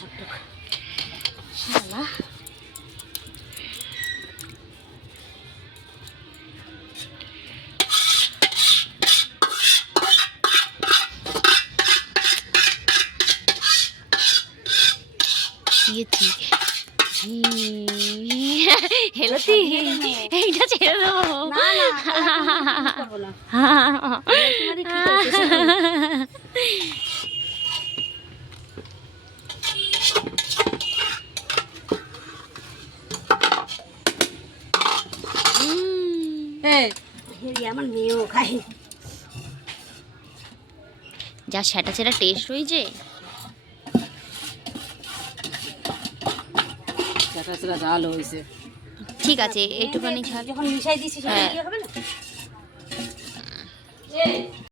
সবটুকু শালা দিয়েছি হেলতি এইটা ছেড়ে দেবো না না করবো না আমার মেয়েও খাই যা সেটা সেটা টেস্ট হয়েছে ঝাল হয়েছে ঠিক আছে একটুখানি ঝাল যখন মিশাই দিছি সেটা হ্যাঁ। কি হবে না